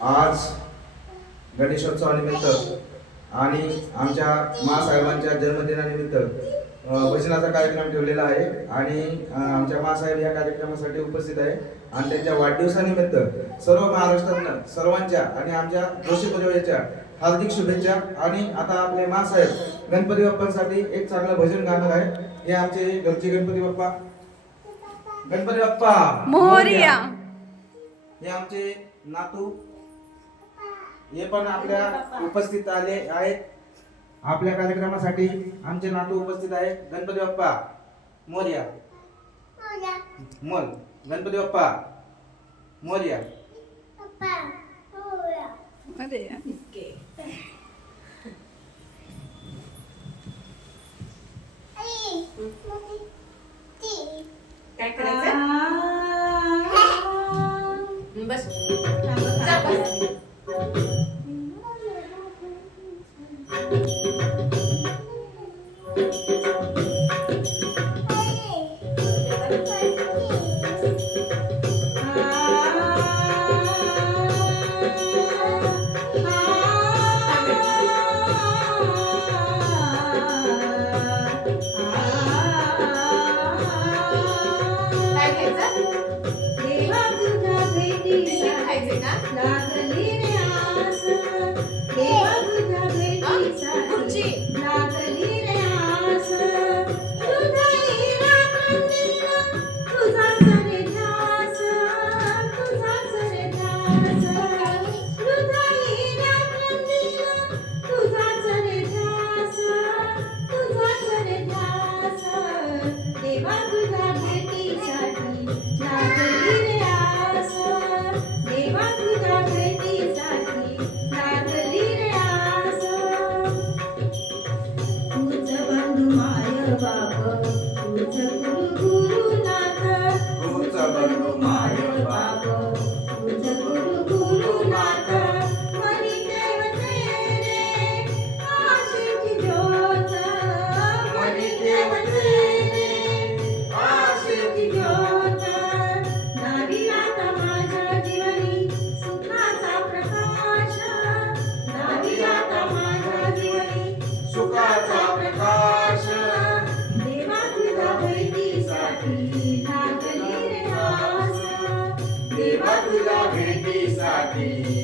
आज गणेशोत्सवानिमित्त आणि आमच्या मासाहेबांच्या जन्मदिनानिमित्त भजनाचा कार्यक्रम ठेवलेला आहे आणि आमच्या मासाहेब या कार्यक्रमासाठी उपस्थित आहे. आणि त्यांच्या वाढदिवसानिमित्त सर्व महाराष्ट्रातनं सर्वांच्या आणि आमच्या जोशी परिवाराच्या हार्दिक शुभेच्छा. आणि आता आपले मासाहेब गणपती बाप्पांसाठी एक चांगलं भजन गाणं आहे. हे आमचे घरचे गणपती बाप्पा. गणपती बाप्पा मोरया. हे आमचे नातू हे पण आपल्या उपस्थित आले आहेत. आपल्या कार्यक्रमासाठी आमचे नातू उपस्थित आहेत. गणपती बाप्पा मोर्या. मोल गणपती बाप्पा मोर्या. काय करायचं बस. Dạ, 그 happy.